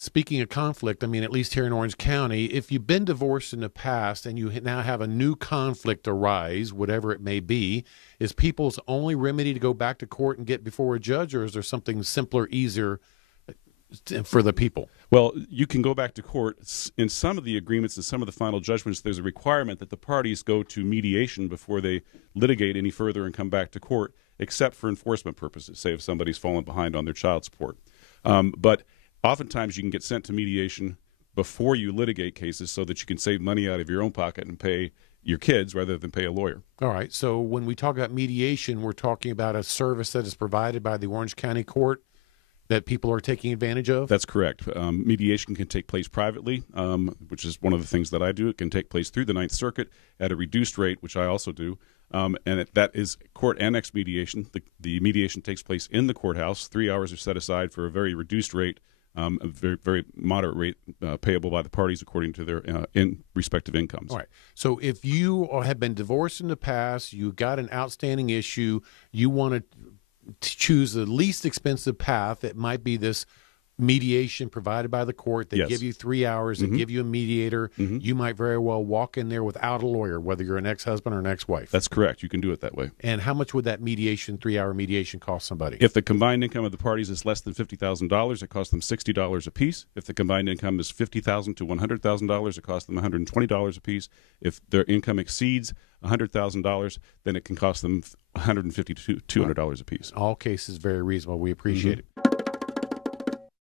Speaking of conflict, I mean, at least here in Orange County, if you've been divorced in the past and you now have a new conflict arise, whatever it may be, is people's only remedy to go back to court and get before a judge, or is there something simpler, easier for the people? Well, you can go back to court. In some of the agreements and some of the final judgments, there's a requirement that the parties go to mediation before they litigate any further and come back to court, except for enforcement purposes, say if somebody's fallen behind on their child support. But oftentimes you can get sent to mediation before you litigate cases so that you can save money out of your own pocket and pay your kids rather than pay a lawyer. All right. So when we talk about mediation, we're talking about a service that is provided by the Orange County Court that people are taking advantage of? That's correct. Mediation can take place privately, which is one of the things that I do. It can take place through the Ninth Circuit at a reduced rate, which I also do. And that is court-annexed mediation. The mediation takes place in the courthouse. 3 hours are set aside for a very reduced rate, a very, very moderate rate payable by the parties according to their respective incomes. All right. So if you have been divorced in the past, you got an outstanding issue, you want to choose the least expensive path, it might be this mediation provided by the court. They give you 3 hours, they give you a mediator. You might very well walk in there without a lawyer, whether you're an ex-husband or an ex-wife. That's correct. You can do it that way. And how much would that mediation, 3-hour mediation, cost somebody? If the combined income of the parties is less than $50,000, it costs them $60 apiece. If the combined income is $50,000 to $100,000, it costs them $120 apiece. If their income exceeds $100,000, then it can cost them $150 to $200 apiece. All cases very reasonable. We appreciate it.